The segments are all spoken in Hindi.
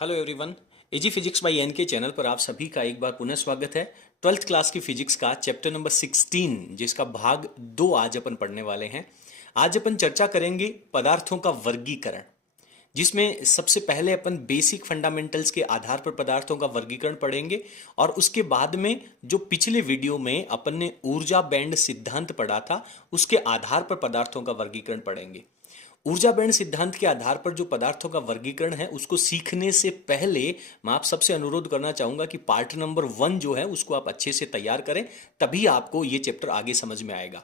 Hello everyone. AG physics by N K channel पर आप सभी का एक बार पुनः स्वागत है। ट्वेल्थ क्लास की फिजिक्स का चैप्टर नंबर 16 जिसका भाग 2 आज अपन पढ़ने वाले हैं। आज अपन चर्चा करेंगे पदार्थों का वर्गीकरण, जिसमें सबसे पहले अपन बेसिक फंडामेंटल्स के आधार पर पदार्थों का वर्गीकरण पढ़ेंगे और उसके बाद में जो पिछले वीडियो में अपन ने ऊर्जा बैंड सिद्धांत पढ़ा था उसके आधार पर पदार्थों का वर्गीकरण पढ़ेंगे। ऊर्जा बैंड सिद्धांत के आधार पर जो पदार्थों का वर्गीकरण है उसको सीखने से पहले मैं आप सबसे अनुरोध करना चाहूंगा कि पार्ट नंबर 1 जो है उसको आप अच्छे से तैयार करें, तभी आपको ये चैप्टर आगे समझ में आएगा।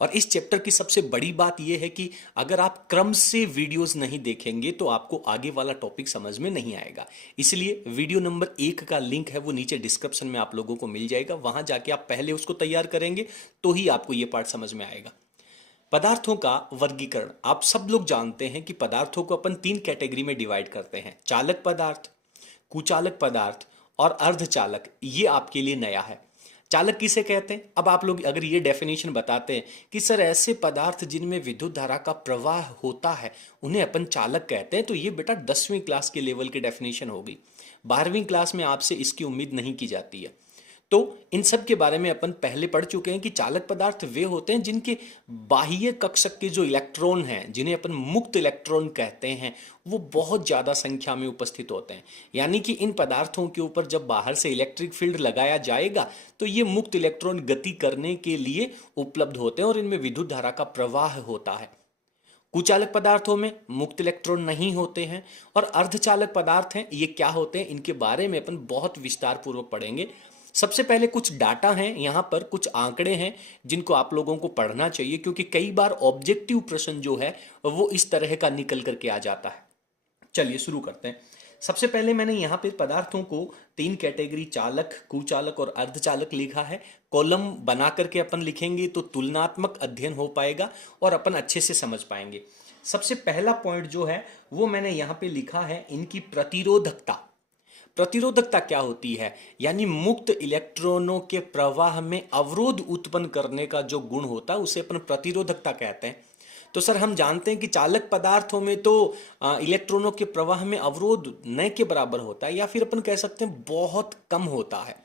और इस चैप्टर की सबसे बड़ी बात यह है कि अगर आप क्रम से वीडियोस नहीं देखेंगे तो आपको आगे वाला टॉपिक समझ में नहीं आएगा। इसलिए वीडियो नंबर 1 का लिंक है वो नीचे डिस्क्रिप्शन में आप लोगों को मिल जाएगा, वहां जाके आप पहले उसको तैयार करेंगे तो ही आपको ये पार्ट समझ में आएगा। पदार्थों का वर्गीकरण आप सब लोग जानते हैं कि पदार्थों को अपन 3 कैटेगरी में डिवाइड करते हैं, चालक पदार्थ, कुचालक पदार्थ और अर्धचालक। ये आपके लिए नया है। चालक किसे कहते हैं? अब आप लोग अगर ये डेफिनेशन बताते हैं कि सर ऐसे पदार्थ जिनमें विद्युत धारा का प्रवाह होता है उन्हें अपन चालक कहते हैं, तो ये बेटा 10वीं क्लास के लेवल की डेफिनेशन होगी। 12वीं क्लास में आपसे इसकी उम्मीद नहीं की जाती है। तो इन सब के बारे में अपन पहले पढ़ चुके हैं कि चालक पदार्थ वे होते हैं जिनके बाह्य कक्षक के जो इलेक्ट्रॉन हैं, जिन्हें अपन मुक्त इलेक्ट्रॉन कहते हैं, वो बहुत ज्यादा संख्या में उपस्थित होते हैं। यानी कि इन पदार्थों के ऊपर जब बाहर से इलेक्ट्रिक फील्ड लगाया जाएगा तो ये मुक्त इलेक्ट्रॉन गति करने के लिए उपलब्ध होते हैं और इनमें विद्युत धारा का प्रवाह होता है। कुचालक पदार्थों में मुक्त इलेक्ट्रॉन नहीं होते हैं। और अर्धचालक पदार्थ हैं, ये क्या होते हैं इनके बारे में अपन बहुत विस्तार पूर्वक पढ़ेंगे। सबसे पहले कुछ डाटा हैं, यहां पर कुछ आंकड़े हैं जिनको आप लोगों को पढ़ना चाहिए, क्योंकि कई बार ऑब्जेक्टिव प्रश्न जो है वो इस तरह का निकल करके आ जाता है। चलिए शुरू करते हैं। सबसे पहले मैंने यहाँ पे पदार्थों को 3 कैटेगरी चालक, कुचालक और अर्धचालक लिखा है। कॉलम बना करके अपन लिखेंगे तो तुलनात्मक अध्ययन हो पाएगा और अपन अच्छे से समझ पाएंगे। सबसे पहला पॉइंट जो है वो मैंने यहाँ पे लिखा है इनकी प्रतिरोधकता। प्रतिरोधकता क्या होती है? यानी मुक्त इलेक्ट्रॉनों के प्रवाह में अवरोध उत्पन्न करने का जो गुण होता है उसे अपन प्रतिरोधकता कहते हैं। तो सर हम जानते हैं कि चालक पदार्थों में तो इलेक्ट्रॉनों के प्रवाह में अवरोध न के बराबर होता है, या फिर अपन कह सकते हैं बहुत कम होता है।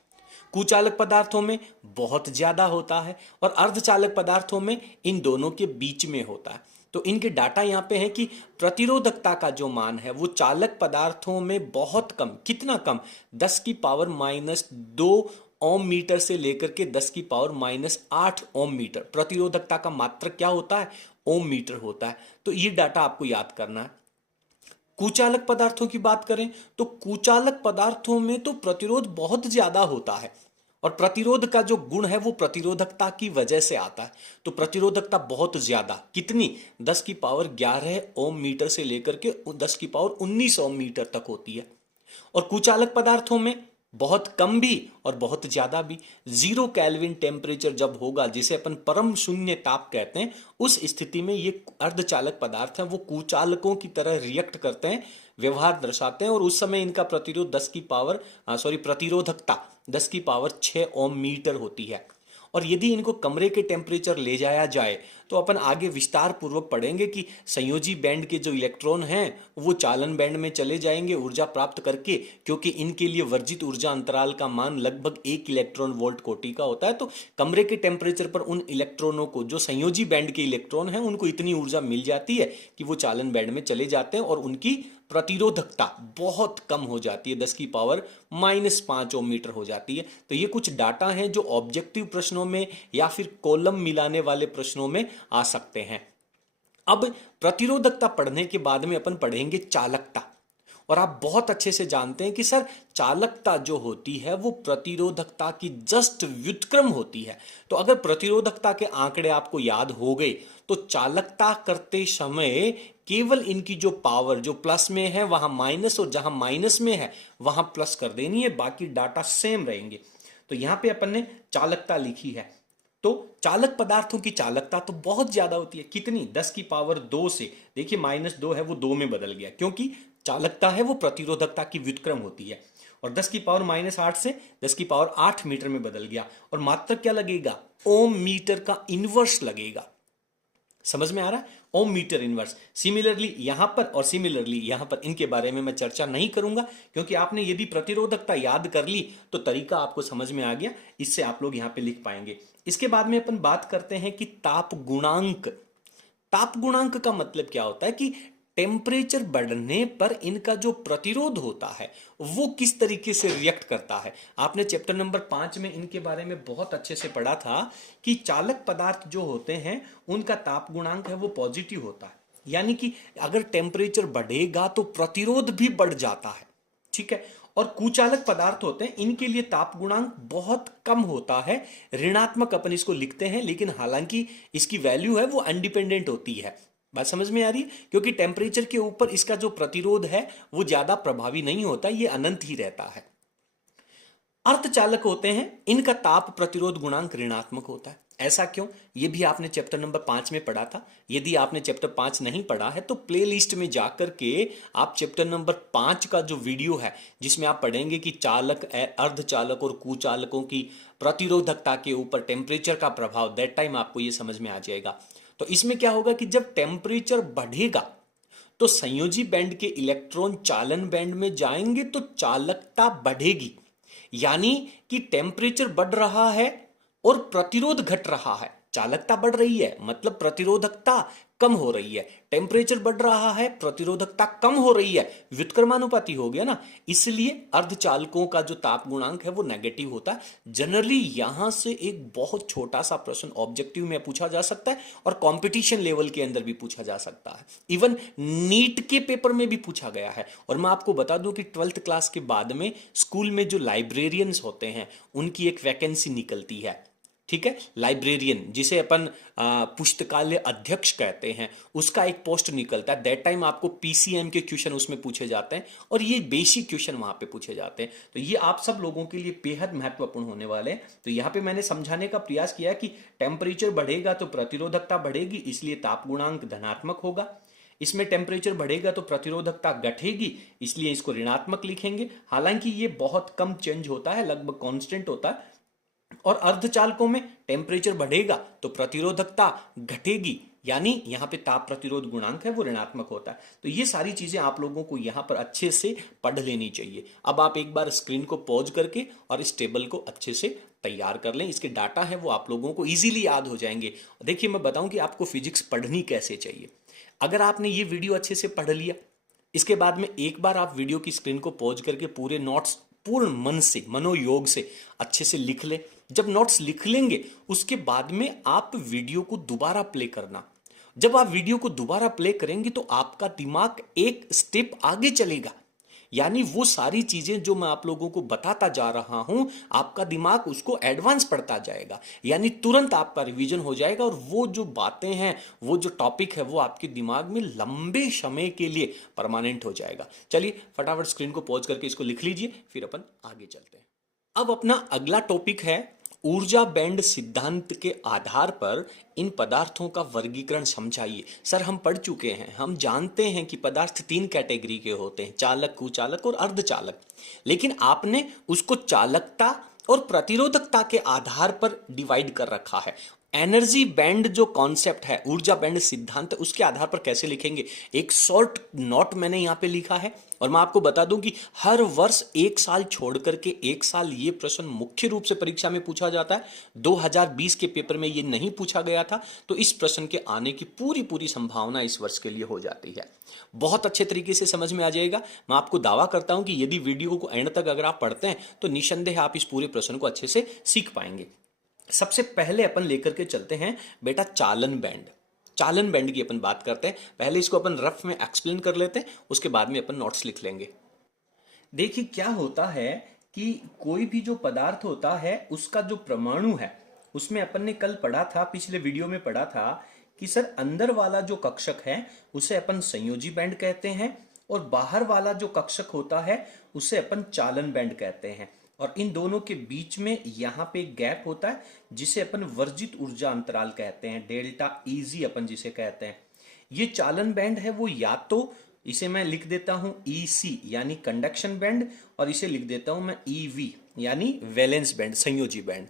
कुचालक पदार्थों में बहुत ज्यादा होता है और अर्धचालक पदार्थों में इन दोनों के बीच में होता है। तो इनके डाटा यहाँ पे है कि प्रतिरोधकता का जो मान है वो चालक पदार्थों में बहुत कम, कितना कम, 10 की पावर -2 ओम मीटर से लेकर के 10 की पावर -8 ओम मीटर प्रतिरोधकता का मात्रक क्या होता है? ओम मीटर होता है। तो ये डाटा आपको याद करना है। कुचालक पदार्थों की बात करें तो कुचालक पदार्थों में तो प्रतिरोध बहुत ज्यादा होता है और प्रतिरोध का जो गुण है वो प्रतिरोधकता की वजह से आता है। तो प्रतिरोधकता बहुत ज्यादा, कितनी? 10 की पावर 11 ओम मीटर से लेकर के 10 की पावर 19 ओम मीटर तक होती है। और कुचालक पदार्थों में बहुत कम भी और बहुत ज्यादा भी। 0 केल्विन टेम्परेचर जब होगा, जिसे अपन परम शून्य ताप कहते हैं, उस स्थिति में ये अर्धचालक पदार्थ हैं वो कुचालकों की तरह रिएक्ट करते हैं, व्यवहार दर्शाते हैं, और उस समय इनका प्रतिरोध 10 की पावर प्रतिरोधकता 10 की पावर 6 ओम मीटर होती है। और यदि इनको कमरे के टेम्परेचर ले जाया जाए तो अपन आगे विस्तार पूर्वक पढ़ेंगे कि संयोजी बैंड के जो इलेक्ट्रॉन हैं वो चालन बैंड में चले जाएंगे ऊर्जा प्राप्त करके, क्योंकि इनके लिए वर्जित ऊर्जा अंतराल का मान लगभग 1 इलेक्ट्रॉन वोल्ट कोटि का होता है। तो कमरे के टेम्परेचर पर उन इलेक्ट्रॉनों को, जो संयोजी बैंड के इलेक्ट्रॉन हैं, उनको इतनी ऊर्जा मिल जाती है कि वो चालन बैंड में चले जाते हैं और उनकी प्रतिरोधकता बहुत कम हो जाती है, 10 की पावर -5 ओम मीटर हो जाती है। तो ये कुछ डाटा हैं जो ऑब्जेक्टिव प्रश्नों में या फिर कॉलम मिलाने वाले प्रश्नों में आ सकते हैं। अब प्रतिरोधकता पढ़ने के बाद में अपन पढ़ेंगे चालकता। और आप बहुत अच्छे से जानते हैं कि सर चालकता जो होती है वो प्रतिरोधकता की जस्ट व्युत्क्रम होती है। तो अगर प्रतिरोधकता के आंकड़े आपको याद हो गए तो चालकता करते समय केवल इनकी जो पावर जो प्लस में है वहां माइनस, और जहां माइनस में है वहां प्लस कर देनी है, बाकी डाटा सेम रहेंगे। तो यहां पे अपन ने चालकता लिखी है। तो चालक पदार्थों की चालकता तो बहुत ज्यादा होती है, कितनी? 10 की पावर 2 से, देखिए -2 है वो 2 में बदल गया, क्योंकि चालकता है वो प्रतिरोधकता की व्युत्क्रम होती है। और 10 की पावर -8 से 10 की पावर 8 मीटर में बदल गया। और मात्रक क्या लगेगा? ओम मीटर का इनवर्स लगेगा। समझ में आ रहा है? ओम मीटर इनवर्स, सिमिलरली यहां पर और सिमिलरली यहां पर, इनके बारे में मैं चर्चा नहीं करूंगा, क्योंकि आपने यदि प्रतिरोधकता याद कर ली तो तरीका आपको समझ में आ गया, इससे आप लोग यहां पे लिख पाएंगे। इसके बाद में अपन बात करते हैं कि ताप गुणांक। ताप गुणांक का मतलब क्या होता है कि टेम्परेचर बढ़ने पर इनका जो प्रतिरोध होता है वो किस तरीके से रिएक्ट करता है। आपने चैप्टर नंबर 5 में इनके बारे में बहुत अच्छे से पढ़ा था कि चालक पदार्थ जो होते हैं उनका ताप गुणांक है वो पॉजिटिव होता है, यानी कि अगर टेम्परेचर बढ़ेगा तो प्रतिरोध भी बढ़ जाता है, ठीक है। और कुचालक पदार्थ होते हैं, इनके लिए ताप गुणांक बहुत कम होता है, ऋणात्मक अपन इसको लिखते हैं, लेकिन हालांकि इसकी वैल्यू है वो इंडिपेंडेंट होती है। बात समझ में आ रही है? क्योंकि टेम्परेचर के ऊपर इसका जो प्रतिरोध है वो ज्यादा प्रभावी नहीं होता, ये अनंत ही रहता है। अर्धचालक होते हैं, इनका ताप प्रतिरोध गुणांक ऋणात्मक होता है। ऐसा क्यों? ये भी आपने चैप्टर नंबर 5 में पढ़ा था। यदि आपने चैप्टर 5 नहीं पढ़ा है तो प्लेलिस्ट में जाकर के आप चैप्टर नंबर 5 का जो वीडियो है जिसमें आप पढ़ेंगे कि चालक, अर्धचालक और कुचालकों की प्रतिरोधकता के ऊपर टेम्परेचर का प्रभाव, दैट टाइम आपको ये समझ में आ जाएगा। तो इसमें क्या होगा कि जब टेम्परेचर बढ़ेगा तो संयोजी बैंड के इलेक्ट्रॉन चालन बैंड में जाएंगे तो चालकता बढ़ेगी, यानी कि टेम्परेचर बढ़ रहा है और प्रतिरोध घट रहा है। चालकता बढ़ रही है मतलब प्रतिरोधकता कम हो रही है, टेम्परेचर बढ़ रहा है प्रतिरोधकता कम हो रही है, व्युत्क्रमानुपाती हो गया ना। इसलिए अर्धचालकों का जो ताप गुणांक है वो नेगेटिव होता है। जनरली यहां से एक बहुत छोटा सा प्रश्न ऑब्जेक्टिव में पूछा जा सकता है और कंपटीशन लेवल के अंदर भी पूछा जा सकता है, इवन नीट के पेपर में भी पूछा गया है। और मैं आपको बता दूं कि 12th क्लास के बाद में स्कूल में जो लाइब्रेरियंस होते हैं उनकी एक वैकेंसी निकलती है, ठीक है। लाइब्रेरियन जिसे अपन पुस्तकालय अध्यक्ष कहते हैं, उसका एक पोस्ट निकलता है। दैट टाइम आपको पीसीएम के क्वेश्चन उसमें पूछे जाते हैं और ये बेसिक क्वेश्चन वहां पे पूछे जाते हैं। तो ये आप सब लोगों के लिए बेहद महत्वपूर्ण होने वाले हैं। तो यहाँ पे मैंने समझाने का प्रयास किया कि टेम्परेचर बढ़ेगा तो प्रतिरोधकता बढ़ेगी, इसलिए ताप गुणांक धनात्मक होगा। इसमें टेम्परेचर बढ़ेगा तो प्रतिरोधकता घटेगी, इसलिए इसको ऋणात्मक लिखेंगे। हालांकि ये बहुत कम चेंज होता है, लगभग कांस्टेंट होता है। और अर्धचालकों में टेम्परेचर बढ़ेगा तो प्रतिरोधकता घटेगी, यानी यहां पे ताप प्रतिरोध गुणांक है वो ऋणात्मक होता है। तो ये सारी चीजें आप लोगों को यहां पर अच्छे से पढ़ लेनी चाहिए। अब आप एक बार स्क्रीन को पॉज करके और इस टेबल को अच्छे से तैयार कर लें, इसके डाटा है वो आप लोगों को इजीली याद हो जाएंगे। देखिए मैं बताऊं कि आपको फिजिक्स पढ़नी कैसे चाहिए। अगर आपने ये वीडियो अच्छे से पढ़ लिया, इसके बाद में एक बार आप वीडियो की स्क्रीन को पॉज करके पूरे नोट्स पूर्ण मन से, मनोयोग से अच्छे से लिख ले। जब नोट्स लिख लेंगे उसके बाद में आप वीडियो को दोबारा प्ले करना। जब आप वीडियो को दोबारा प्ले करेंगे तो आपका दिमाग एक स्टेप आगे चलेगा, यानी वो सारी चीजें जो मैं आप लोगों को बताता जा रहा हूं आपका दिमाग उसको एडवांस पढ़ता जाएगा, यानी तुरंत आपका रिवीजन हो जाएगा और वो जो बातें हैं, वो जो टॉपिक है वो आपके दिमाग में लंबे समय के लिए परमानेंट हो जाएगा। चलिए फटाफट स्क्रीन को पॉज करके इसको लिख लीजिए, फिर अपन आगे चलते हैं। अब अपना अगला टॉपिक है ऊर्जा बैंड सिद्धांत के आधार पर इन पदार्थों का वर्गीकरण समझाइए। सर हम पढ़ चुके हैं, हम जानते हैं कि पदार्थ 3 कैटेगरी के होते हैं, चालक, कुचालक और अर्धचालक। लेकिन आपने उसको चालकता और प्रतिरोधकता के आधार पर डिवाइड कर रखा है। एनर्जी बैंड जो कॉन्सेप्ट है, ऊर्जा बैंड सिद्धांत, उसके आधार पर कैसे लिखेंगे, एक शॉर्ट नोट मैंने यहां पे लिखा है। और मैं आपको बता दूं कि हर वर्ष एक साल छोड़ करके एक साल ये प्रश्न मुख्य रूप से परीक्षा में पूछा जाता है। 2020 के पेपर में ये नहीं पूछा गया था, तो इस प्रश्न के आने की पूरी संभावना इस वर्ष के लिए हो जाती है। बहुत अच्छे तरीके से समझ में आ जाएगा। मैं आपको दावा करता हूं कि यदि वीडियो को एंड तक अगर आप पढ़ते हैं तो निसंदेह आप इस पूरे प्रश्न को अच्छे से सीख पाएंगे। सबसे पहले अपन लेकर के चलते हैं बेटा चालन बैंड। चालन बैंड की अपन बात करते हैं। पहले इसको अपन रफ में एक्सप्लेन कर लेते हैं, उसके बाद में अपन नोट्स लिख लेंगे। देखिए क्या होता है कि कोई भी जो पदार्थ होता है उसका जो परमाणु है, उसमें अपन ने कल पढ़ा था, पिछले वीडियो में पढ़ा था कि सर अंदर वाला जो कक्षक है उसे अपन संयोजी बैंड कहते हैं और बाहर वाला जो कक्षक होता है उसे अपन चालन बैंड कहते हैं। और इन दोनों के बीच में यहां पे एक गैप होता है जिसे अपन वर्जित ऊर्जा अंतराल कहते हैं, डेल्टा ईजी अपन जिसे कहते हैं। ये चालन बैंड है वो या तो इसे मैं लिख देता हूं ईसी यानी कंडक्शन बैंड, और इसे लिख देता हूं मैं ईवी यानी वैलेंस बैंड, संयोजी बैंड।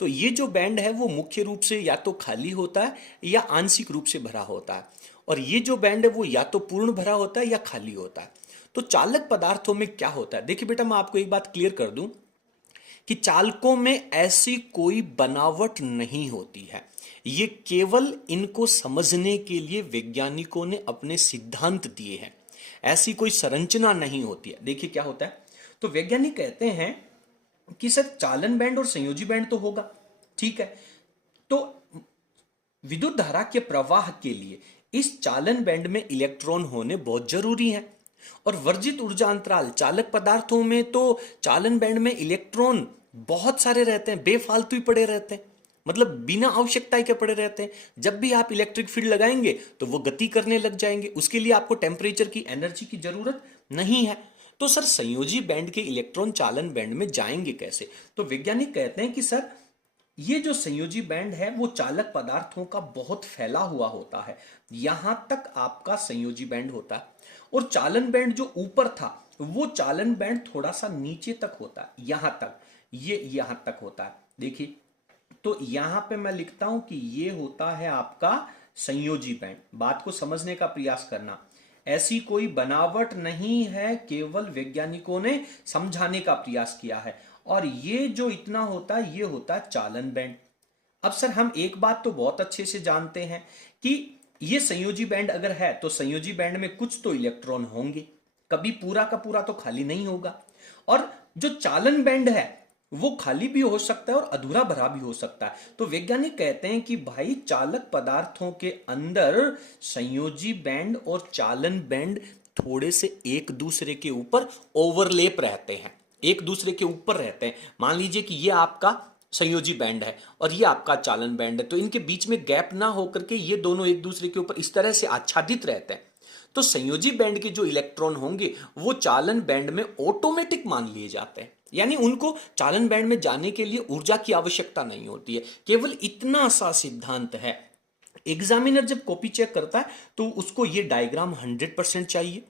तो ये जो बैंड है वो मुख्य रूप से या तो खाली होता है या आंशिक रूप से भरा होता है, और ये जो बैंड है वो या तो पूर्ण भरा होता है या खाली होता है। तो चालक पदार्थों में क्या होता है, देखिए बेटा मैं आपको एक बात क्लियर कर दूं कि चालकों में ऐसी कोई बनावट नहीं होती है। ये केवल इनको समझने के लिए वैज्ञानिकों ने अपने सिद्धांत दिए हैं, ऐसी कोई संरचना नहीं होती है। देखिए क्या होता है, तो वैज्ञानिक कहते हैं कि सर चालन बैंड और संयोजी बैंड तो होगा, ठीक है, तो विद्युत धारा के प्रवाह के लिए इस चालन बैंड में इलेक्ट्रॉन होने बहुत जरूरी है। और वर्जित ऊर्जा अंतराल चालक पदार्थों में तो चालन बैंड में इलेक्ट्रॉन बहुत सारे रहते हैं, बेफालतू ही पड़े रहते हैं, मतलब बिना आवश्यकता के पड़े रहते हैं। जब भी आप इलेक्ट्रिक फील्ड लगाएंगे तो वो गति करने लग जाएंगे, उसके लिए आपको टेम्परेचर की, एनर्जी की जरूरत नहीं है। तो सर संयोजी बैंड के इलेक्ट्रॉन चालन बैंड में जाएंगे कैसे? तो वैज्ञानिक कहते हैं कि सर ये जो संयोजी बैंड है वो चालक पदार्थों का बहुत फैला हुआ होता है, यहां तक आपका संयोजी बैंड होता है। और चालन बैंड जो ऊपर था वो चालन बैंड थोड़ा सा नीचे तक होता है, यहां तक, ये यहां तक होता है। देखिए तो यहां पे मैं लिखता हूं कि ये होता है आपका संयोजी बैंड। बात को समझने का प्रयास करना, ऐसी कोई बनावट नहीं है, केवल वैज्ञानिकों ने समझाने का प्रयास किया है। और ये जो इतना होता है ये होता है चालन बैंड। अब सर हम एक बात तो बहुत अच्छे से जानते हैं कि ये संयोजी बैंड अगर है तो संयोजी बैंड में कुछ तो इलेक्ट्रॉन होंगे, कभी पूरा का पूरा तो खाली नहीं होगा। और जो चालन बैंड है वो खाली भी हो सकता है और अधूरा भरा भी हो सकता है। तो वैज्ञानिक कहते हैं कि भाई चालक पदार्थों के अंदर संयोजी बैंड और चालन बैंड थोड़े से एक दूसरे के ऊपर ओवरलेप रहते हैं, एक दूसरे के ऊपर रहते हैं। मान लीजिए कि ये आपका संयोजी बैंड है और ये आपका चालन बैंड है, तो इनके बीच में गैप ना होकर के ये दोनों एक दूसरे के ऊपर इस तरह से आच्छादित रहते हैं। तो संयोजी बैंड के जो इलेक्ट्रॉन होंगे वो चालन बैंड में ऑटोमेटिक मान लिए जाते हैं, यानी उनको चालन बैंड में जाने के लिए ऊर्जा की आवश्यकता नहीं होती है। केवल इतना सा सिद्धांत है। एग्जामिनर जब कॉपी चेक करता है तो उसको ये डायग्राम 100% चाहिए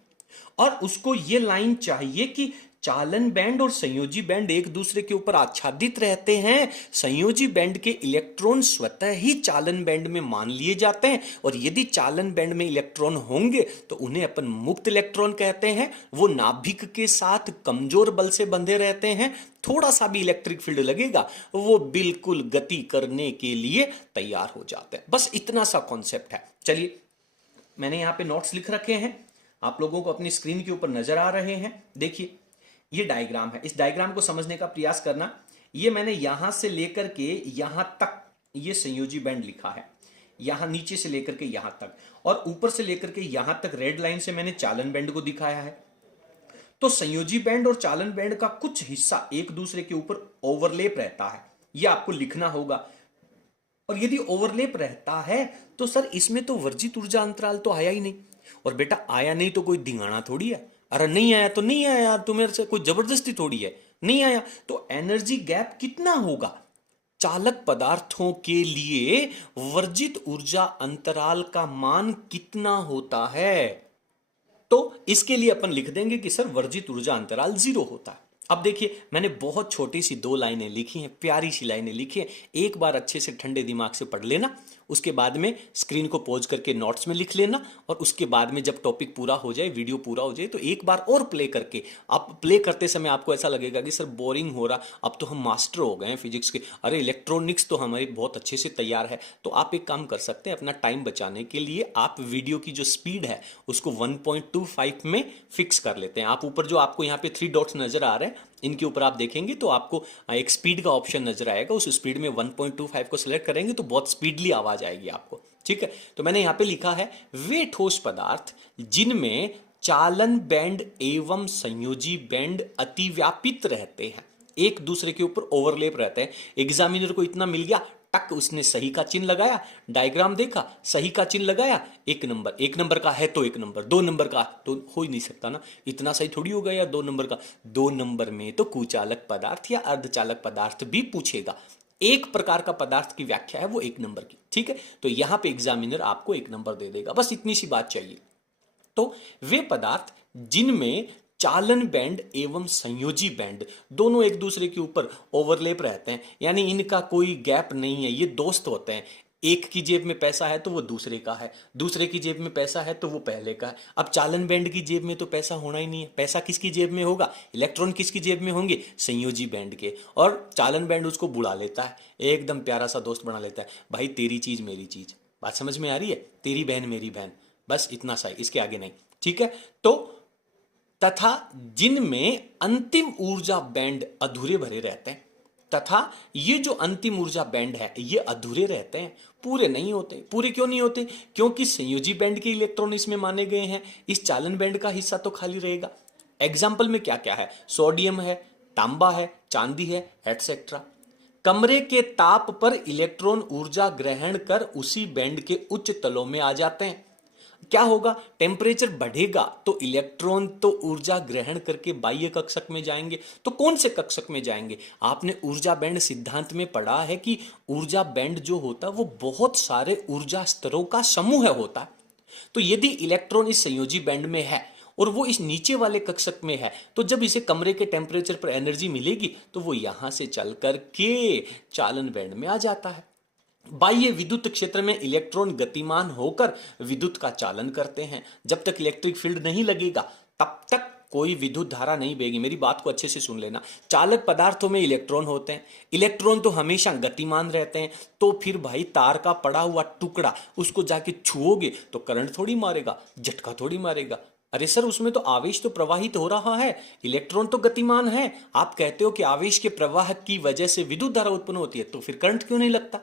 और उसको ये लाइन चाहिए कि चालन बैंड और संयोजी बैंड एक दूसरे के ऊपर आच्छादित रहते हैं। संयोजी बैंड के इलेक्ट्रॉन स्वतः ही चालन बैंड में मान लिए जाते हैं, और यदि चालन बैंड में इलेक्ट्रॉन होंगे तो उन्हें अपन मुक्त इलेक्ट्रॉन कहते हैं। वो नाभिक के साथ कमजोर बल से बंधे रहते हैं, थोड़ा सा भी इलेक्ट्रिक फील्ड लगेगा वो बिल्कुल गति करने के लिए तैयार हो जाते हैं। बस इतना सा कॉन्सेप्ट है। चलिए मैंने यहां पे नोट्स लिख रखे हैं, आप लोगों को अपनी स्क्रीन के ऊपर नजर आ रहे हैं। देखिए ये डायग्राम है, इस डायग्राम को समझने का प्रयास करना। ये मैंने यहां से लेकर के यहां तक ये संयोजी बैंड लिखा है, यहां नीचे से लेकर के यहां तक, और ऊपर से लेकर के यहां तक रेड लाइन से मैंने चालन बैंड को दिखाया है। तो संयोजी बैंड और चालन बैंड का कुछ हिस्सा एक दूसरे के ऊपर ओवरलेप रहता है, यह आपको लिखना होगा। और यदि ओवरलेप रहता है तो सर इसमें तो वर्जित ऊर्जा अंतराल तो आया ही नहीं। और बेटा आया नहीं तो कोई धिंगाना थोड़ी है, अरे नहीं आया तो नहीं आया यार, तुम्हें से कोई जबरदस्ती थोड़ी है, नहीं आया तो एनर्जी गैप कितना होगा? चालक पदार्थों के लिए वर्जित ऊर्जा अंतराल का मान कितना होता है? तो इसके लिए अपन लिख देंगे कि सर वर्जित ऊर्जा अंतराल 0 होता है। अब देखिए मैंने बहुत छोटी सी 2 लाइनें लिखी हैं, प्यारी सी लाइनें लिखी हैं, एक बार अच्छे से ठंडे दिमाग से पढ़ लेना, उसके बाद में स्क्रीन को पॉज करके नोट्स में लिख लेना, और उसके बाद में जब टॉपिक पूरा हो जाए, वीडियो पूरा हो जाए, तो एक बार और प्ले करके, आप प्ले करते समय आपको ऐसा लगेगा कि सर बोरिंग हो रहा, अब तो हम मास्टर हो गए हैं फिजिक्स के, अरे इलेक्ट्रॉनिक्स तो हमारी बहुत अच्छे से तैयार है। तो आप एक काम कर सकते हैं, अपना टाइम बचाने के लिए आप वीडियो की जो स्पीड है उसको 1.25 में फिक्स कर लेते हैं। आप ऊपर जो आपको यहाँ पे 3 डॉट्स नजर आ रहे हैं इनके ऊपर आप देखेंगे तो आपको एक स्पीड का ऑप्शन नजर आएगा, उस स्पीड में 1.25 को सिलेक्ट करेंगे तो बहुत स्पीडली आवाज आएगी आपको, ठीक है। तो मैंने यहां पे लिखा है वे ठोस पदार्थ जिनमें चालन बैंड एवं संयोजी बैंड अतिव्यापित रहते हैं, एक दूसरे के ऊपर ओवरलेप रहते हैं। एग्जामिनर को इतना मिल गया, टक उसने सही का चिन्ह लगाया, डायग्राम देखा, सही का चिन्ह लगाया, 1 नंबर, 1 नंबर का है तो 1 नंबर, 2 नंबर का तो हो ही नहीं सकता ना, इतना सही थोड़ी होगा यार 2 नंबर का। 2 नंबर में तो कुचालक पदार्थ या अर्धचालक पदार्थ भी पूछेगा, एक प्रकार का पदार्थ की व्याख्या है वो 1 नंबर की, ठीक है। तो यहां पे एग्जामिनर आपको 1 नंबर दे देगा, बस इतनी सी बात चाहिए। तो वे पदार्थ जिनमें चालन बैंड एवं संयोजी बैंड दोनों एक दूसरे के ऊपर ओवरलैप रहते हैं, यानी इनका कोई गैप नहीं है, ये दोस्त होते हैं। एक की जेब में पैसा है तो वो दूसरे का है, दूसरे की जेब में पैसा है तो वो पहले का है। अब चालन बैंड की जेब में तो पैसा होना ही नहीं है, पैसा किसकी जेब में होगा, इलेक्ट्रॉन किसकी जेब में होंगे, संयोजी बैंड के। और चालन बैंड उसको बुला लेता है, एकदम प्यारा सा दोस्त बना लेता है, भाई तेरी चीज मेरी चीज। बात समझ में आ रही है, तेरी बहन मेरी बहन, बस इतना सा है, इसके आगे नहीं। ठीक है, तो तथा जिनमें अंतिम ऊर्जा बैंड अधूरे भरे रहते हैं, तथा ये जो अंतिम ऊर्जा बैंड है ये अधूरे रहते हैं, पूरे नहीं होते। पूरे क्यों नहीं होते, क्योंकि संयोजी बैंड के इलेक्ट्रॉन इसमें माने गए हैं, इस चालन बैंड का हिस्सा तो खाली रहेगा। एग्जाम्पल में क्या क्या है, सोडियम है, तांबा है, चांदी है, एटसेट्रा। कमरे के ताप पर इलेक्ट्रॉन ऊर्जा ग्रहण कर उसी बैंड के उच्च तलों में आ जाते हैं। क्या होगा, टेम्परेचर बढ़ेगा तो इलेक्ट्रॉन तो ऊर्जा ग्रहण करके बाह्य कक्षक में जाएंगे। तो कौन से कक्षक में जाएंगे, आपने ऊर्जा बैंड सिद्धांत में पढ़ा है कि ऊर्जा बैंड जो होता है वो बहुत सारे ऊर्जा स्तरों का समूह होता है। तो यदि इलेक्ट्रॉन इस संयोजी बैंड में है और वो इस नीचे वाले कक्षक में है, तो जब इसे कमरे के टेम्परेचर पर एनर्जी मिलेगी तो वो यहां से चल करके चालन बैंड में आ जाता है। बाह्य विद्युत क्षेत्र में इलेक्ट्रॉन गतिमान होकर विद्युत का चालन करते हैं। जब तक इलेक्ट्रिक फील्ड नहीं लगेगा तब तक कोई विद्युत धारा नहीं बहेगी। मेरी बात को अच्छे से सुन लेना, चालक पदार्थों में इलेक्ट्रॉन होते हैं, इलेक्ट्रॉन तो हमेशा गतिमान रहते हैं। तो फिर भाई तार का पड़ा हुआ टुकड़ा उसको जाके छुओगे तो करंट थोड़ी मारेगा, झटका थोड़ी मारेगा। अरे सर उसमें तो आवेश तो प्रवाहित हो रहा है, इलेक्ट्रॉन तो गतिमान है। आप कहते हो कि आवेश के प्रवाह की वजह से विद्युत धारा उत्पन्न होती है, तो फिर करंट क्यों नहीं लगता।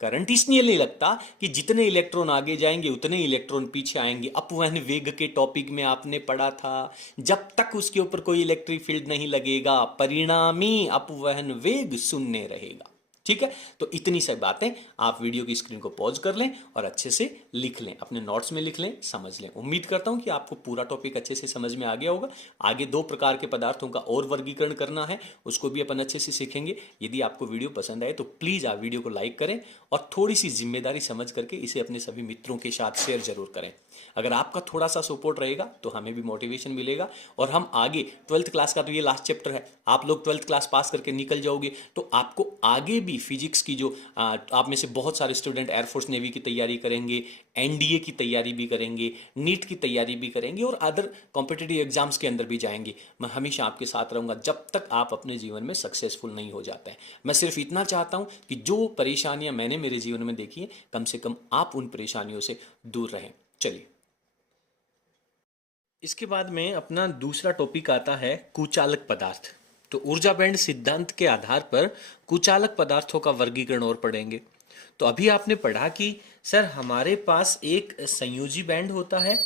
करंट इसलिए नहीं लगता कि जितने इलेक्ट्रॉन आगे जाएंगे उतने इलेक्ट्रॉन पीछे आएंगे। अपवहन वेग के टॉपिक में आपने पढ़ा था, जब तक उसके ऊपर कोई इलेक्ट्रिक फील्ड नहीं लगेगा परिणामी अपवहन वेग शून्य रहेगा। ठीक है, तो इतनी सी बातें आप वीडियो की स्क्रीन को पॉज कर लें और अच्छे से लिख लें, अपने नोट्स में लिख लें, समझ लें। उम्मीद करता हूं कि आपको पूरा टॉपिक अच्छे से समझ में आ गया होगा। आगे 2 प्रकार के पदार्थों का और वर्गीकरण करना है, उसको भी अपन अच्छे से सीखेंगे। यदि आपको वीडियो पसंद आए तो प्लीज़ आप वीडियो को लाइक करें और थोड़ी सी जिम्मेदारी समझ करके इसे अपने सभी मित्रों के साथ शेयर जरूर करें। अगर आपका थोड़ा सा सपोर्ट रहेगा तो हमें भी मोटिवेशन मिलेगा और हम आगे 12th क्लास का तो ये लास्ट चैप्टर है, आप लोग 12th क्लास पास करके निकल जाओगे तो आपको आगे भी फिजिक्स की जो आप में से बहुत सारे स्टूडेंट एयरफोर्स नेवी की तैयारी करेंगे, एनडीए की तैयारी भी करेंगे, नीट की तैयारी भी करेंगे और अदर कॉम्पिटिटिव एग्जाम्स के अंदर भी जाएंगे। मैं हमेशा आपके साथ रहूंगा जब तक आप अपने जीवन में सक्सेसफुल नहीं हो जाते हैं। मैं सिर्फ इतना चाहता हूं कि जो परेशानियां मैंने मेरे जीवन में देखी हैं कम से कम आप उन परेशानियों से दूर रहें। चलिए, इसके बाद में अपना दूसरा टॉपिक आता है कुचालक पदार्थ। तो ऊर्जा बैंड सिद्धांत के आधार पर कुचालक पदार्थों का वर्गीकरण और पढ़ेंगे। तो अभी आपने पढ़ा कि सर हमारे पास एक संयोजी बैंड होता है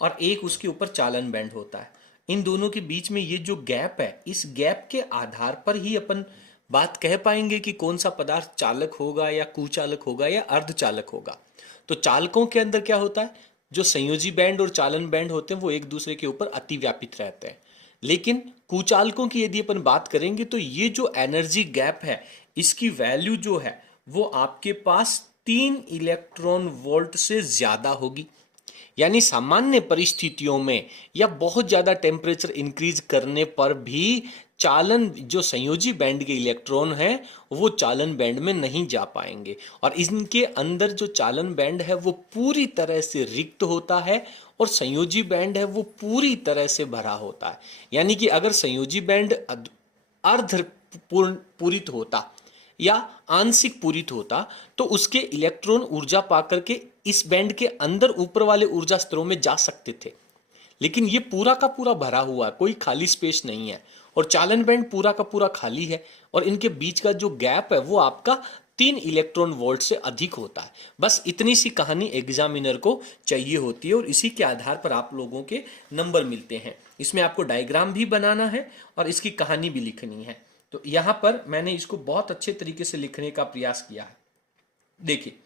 और एक उसके ऊपर चालन बैंड होता है। इन दोनों के बीच में ये जो गैप है, इस गैप के आधार पर ही अपन बात कह पाएंगे कि कौन सा पदार्थ चालक होगा या कुचालक होगा या अर्धचालक होगा। तो चालकों के अंदर क्या होता है, जो संयोजी बैंड और चालन बैंड होते हैं वो एक दूसरे के ऊपर अतिव्यापित रहते हैं। लेकिन कुचालकों की यदि अपन बात करेंगे तो ये जो एनर्जी गैप है इसकी वैल्यू जो है वो आपके पास 3 इलेक्ट्रॉन वोल्ट से ज्यादा होगी। यानी सामान्य परिस्थितियों में या बहुत ज्यादा टेम्परेचर इंक्रीज करने पर भी चालन जो संयोजी बैंड के इलेक्ट्रॉन हैं वो चालन बैंड में नहीं जा पाएंगे और इनके अंदर जो चालन बैंड है वो पूरी तरह से रिक्त होता है और संयोजी बैंड है वो पूरी तरह से भरा होता है। यानी कि अगर संयोजी बैंड अर्ध पूरित होता या आंशिक पूरित होता तो उसके इलेक्ट्रॉन ऊर्जा पाकर के इस बैंड के अंदर ऊपर वाले ऊर्जा स्तरों में जा सकते थे। लेकिन ये पूरा का पूरा भरा हुआ है, कोई खाली स्पेस नहीं है और चालन बैंड पूरा का पूरा खाली है और इनके बीच का जो गैप है वो आपका 3 इलेक्ट्रॉन वोल्ट से अधिक होता है। बस इतनी सी कहानी एग्जामिनर को चाहिए होती है और इसी के आधार पर आप लोगों के नंबर मिलते हैं। इसमें आपको डायग्राम भी बनाना है और इसकी कहानी भी लिखनी है। तो यहां पर मैंने इसको बहुत अच्छे तरीके से लिखने का प्रयास किया है। देखिए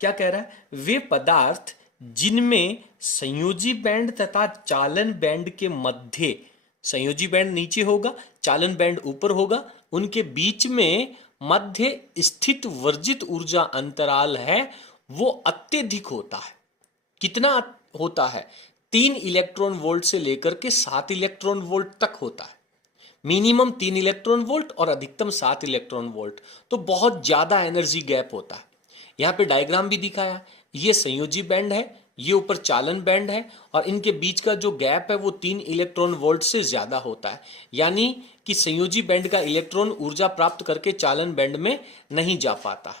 क्या कह रहा है, वे पदार्थ जिनमें संयोजी बैंड तथा चालन बैंड के मध्य, संयोजी बैंड नीचे होगा चालन बैंड ऊपर होगा, उनके बीच में मध्य स्थित वर्जित ऊर्जा अंतराल है वो अत्यधिक होता है। कितना होता है, 3 इलेक्ट्रॉन वोल्ट से लेकर के 7 इलेक्ट्रॉन वोल्ट तक होता है। मिनिमम 3 इलेक्ट्रॉन वोल्ट और अधिकतम 7 इलेक्ट्रॉन वोल्ट, तो बहुत ज्यादा एनर्जी गैप होता है। यहां पे डायग्राम भी दिखाया, ये संयोजी बैंड है, ये ऊपर चालन बैंड है, और इनके बीच का जो गैप है वो 3 इलेक्ट्रॉन वोल्ट से ज्यादा होता है। यानी कि संयोजी बैंड का इलेक्ट्रॉन ऊर्जा प्राप्त करके चालन बैंड में नहीं जा पाता।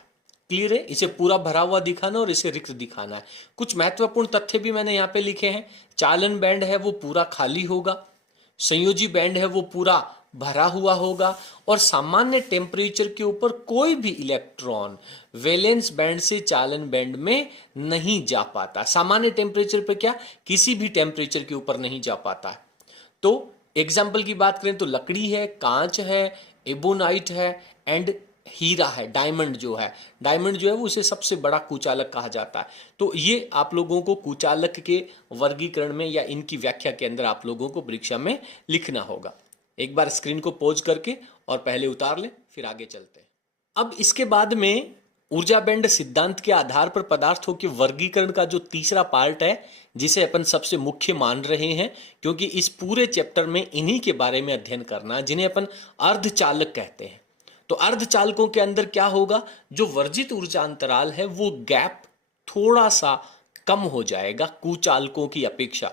क्लियर है? इसे पूरा भरा हुआ दिखाना और इसे रिक्त दिखाना है। कुछ महत्वपूर्ण तथ्य भी मैंने यहाँ पे लिखे हैं। चालन बैंड है वो पूरा खाली होगा, संयोजी बैंड है वो पूरा भरा हुआ होगा, और सामान्य टेम्परेचर के ऊपर कोई भी इलेक्ट्रॉन वैलेंस बैंड से चालन बैंड में नहीं जा पाता। सामान्य टेम्परेचर पे क्या, किसी भी टेम्परेचर के ऊपर नहीं जा पाता है। तो एग्जाम्पल की बात करें तो लकड़ी है, कांच है, एबोनाइट है, एंड हीरा है, डायमंड जो है, डायमंड जो है वो उसे सबसे बड़ा कुचालक कहा जाता है। तो ये आप लोगों को कुचालक के वर्गीकरण में या इनकी व्याख्या के अंदर आप लोगों को परीक्षा में लिखना होगा। एक बार स्क्रीन को पॉज करके और पहले उतार लें, फिर आगे चलते हैं। अब इसके बाद में ऊर्जा बैंड सिद्धांत के आधार पर पदार्थों के वर्गीकरण का जो तीसरा पार्ट है, जिसे अपन सबसे मुख्य मान रहे हैं, क्योंकि इस पूरे चैप्टर में इन्हीं के बारे में अध्ययन करना, जिन्हें अपन अर्धचालक कहते हैं। तो अर्धचालकों के अंदर क्या होगा, जो वर्जित ऊर्जा अंतराल है वो गैप थोड़ा सा कम हो जाएगा कुचालकों की अपेक्षा।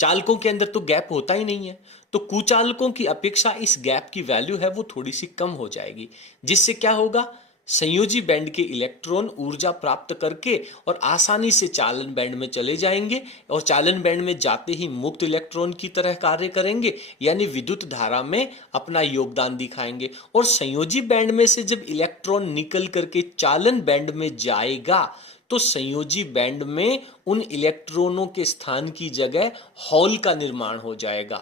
चालकों के अंदर तो गैप होता ही नहीं है, तो कुचालकों की अपेक्षा इस गैप की वैल्यू है वो थोड़ी सी कम हो जाएगी, जिससे क्या होगा, संयोजी बैंड के इलेक्ट्रॉन ऊर्जा प्राप्त करके और आसानी से चालन बैंड में चले जाएंगे, और चालन बैंड में जाते ही मुक्त इलेक्ट्रॉन की तरह कार्य करेंगे, यानी विद्युत धारा में अपना योगदान दिखाएंगे। और संयोजी बैंड में से जब इलेक्ट्रॉन निकल करके चालन बैंड में जाएगा तो संयोजी बैंड में उन इलेक्ट्रॉनों के स्थान की जगह हॉल का निर्माण हो जाएगा,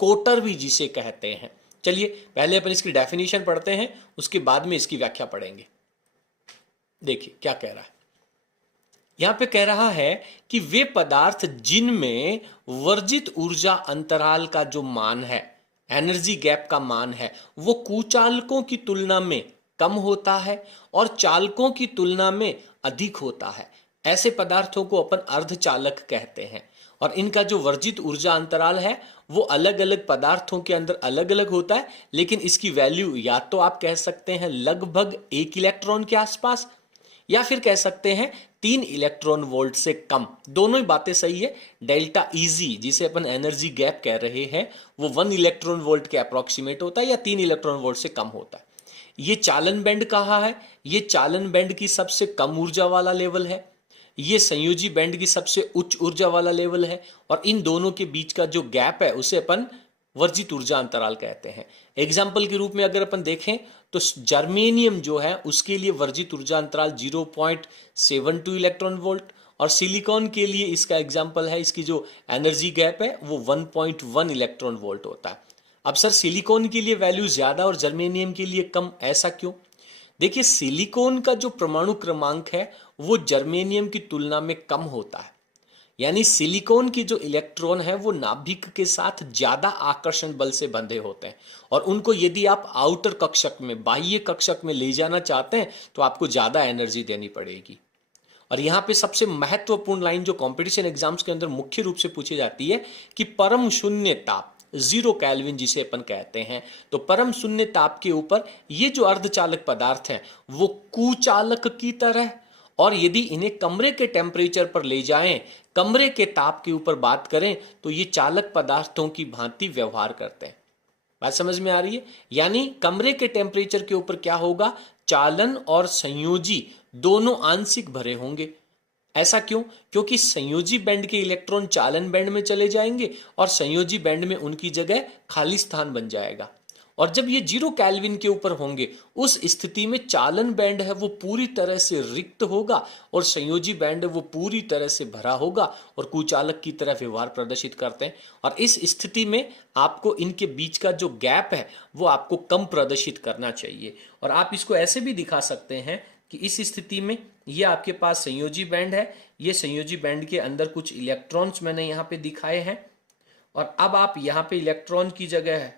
कोटर भी जिसे कहते हैं। चलिए पहले अपन इसकी डेफिनेशन पढ़ते हैं, उसके बाद में इसकी व्याख्या पढ़ेंगे। देखिए क्या कह रहा है, यहां पे कह रहा है कि वे पदार्थ जिनमें वर्जित ऊर्जा अंतराल का जो मान है, एनर्जी गैप का मान है, वो कुचालकों की तुलना में कम होता है और चालकों की तुलना में अधिक होता है, ऐसे पदार्थों को अपन अर्धचालक कहते हैं। और इनका जो वर्जित ऊर्जा अंतराल है वो अलग अलग पदार्थों के अंदर अलग अलग होता है, लेकिन इसकी वैल्यू या तो आप कह सकते हैं लगभग 1 इलेक्ट्रॉन के आसपास, या फिर कह सकते हैं 3 इलेक्ट्रॉन वोल्ट से कम। दोनों ही बातें सही है। डेल्टा ईजी जिसे अपन एनर्जी गैप कह रहे हैं वो 1 इलेक्ट्रॉन वोल्ट के अप्रोक्सीमेट होता है या 3 इलेक्ट्रॉन वोल्ट से कम होता है। ये चालन बैंड कहा है, ये चालन बैंड की सबसे कम ऊर्जा वाला लेवल है, ये संयोजी बैंड की सबसे उच्च ऊर्जा वाला लेवल है, और इन दोनों के बीच का जो गैप है उसे अपन वर्जित ऊर्जा अंतराल कहते हैं। एग्जाम्पल के रूप में अगर अपन देखें तो जर्मेनियम जो है उसके लिए वर्जित ऊर्जा अंतराल 0.72 इलेक्ट्रॉन वोल्ट, और सिलिकॉन के लिए इसका एग्जाम्पल है, इसकी जो एनर्जी गैप है वो 1.1 इलेक्ट्रॉन वोल्ट होता है। अब सर सिलिकॉन के लिए वैल्यू ज्यादा और जर्मेनियम के लिए कम, ऐसा क्यों? देखिए सिलिकॉन का जो परमाणु क्रमांक है वो जर्मेनियम की तुलना में कम होता है, यानी सिलिकॉन की जो इलेक्ट्रॉन है वो नाभिक के साथ ज्यादा आकर्षण बल से बंधे होते हैं, और उनको यदि आप आउटर कक्षक में, बाह्य कक्षक में ले जाना चाहते हैं तो आपको ज्यादा एनर्जी देनी पड़ेगी। और यहाँ पे सबसे महत्वपूर्ण लाइन जो कंपटीशन एग्जाम्स के अंदर मुख्य रूप से पूछी जाती है कि परम शून्य ताप, 0 केल्विन जिसे अपन कहते हैं, तो परम शून्य ताप के ऊपर ये जो अर्धचालक पदार्थ हैं वो कुचालक की तरह, और यदि इन्हें कमरे के टेम्परेचर पर ले जाएं, कमरे के ताप के ऊपर बात करें तो ये चालक पदार्थों की भांति व्यवहार करते हैं। बात समझ में आ रही है? यानी कमरे के टेम्परेचर के ऊपर क्या होगा, चालन और संयोजी दोनों आंशिक भरे होंगे। ऐसा क्यों? क्योंकि संयोजी बैंड के इलेक्ट्रॉन चालन बैंड में चले जाएंगे और संयोजी बैंड में उनकी जगह खाली स्थान बन जाएगा। और जब ये 0 केल्विन के ऊपर होंगे उस स्थिति में चालन बैंड है वो पूरी तरह से रिक्त होगा और संयोजी बैंड वो पूरी तरह से भरा होगा और कुचालक की तरह व्यवहार प्रदर्शित करते हैं। और इस स्थिति में आपको इनके बीच का जो गैप है वो आपको कम प्रदर्शित करना चाहिए। और आप इसको ऐसे भी दिखा सकते हैं कि इस स्थिति में ये आपके पास संयोजी बैंड है, ये संयोजी बैंड के अंदर कुछ इलेक्ट्रॉन्स मैंने यहाँ पे दिखाए हैं, और अब आप यहाँ पे इलेक्ट्रॉन की जगह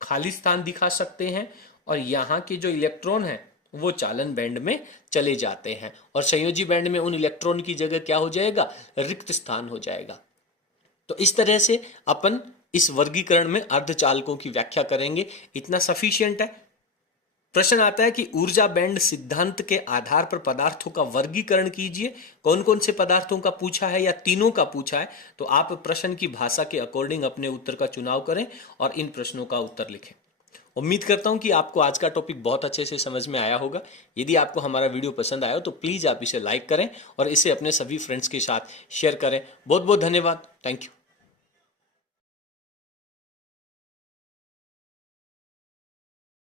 खाली स्थान दिखा सकते हैं, और यहाँ के जो इलेक्ट्रॉन हैं वो चालन बैंड में चले जाते हैं, और संयोजी बैंड में उन इलेक्ट्रॉन की जगह क्या हो जाएगा, रिक्त स्थान हो जाएगा। तो इस तरह से अपन इस वर्गीकरण में अर्धचालकों की व्याख्या करेंगे। इतना सफिशिएंट है। प्रश्न आता है कि ऊर्जा बैंड सिद्धांत के आधार पर पदार्थों का वर्गीकरण कीजिए। कौन कौन से पदार्थों का पूछा है या तीनों का पूछा है, तो आप प्रश्न की भाषा के अकॉर्डिंग अपने उत्तर का चुनाव करें और इन प्रश्नों का उत्तर लिखें। उम्मीद करता हूं कि आपको आज का टॉपिक बहुत अच्छे से समझ में आया होगा। यदि आपको हमारा वीडियो पसंद आया हो तो प्लीज़ आप इसे लाइक करें और इसे अपने सभी फ्रेंड्स के साथ शेयर करें। बहुत बहुत धन्यवाद। Thank you.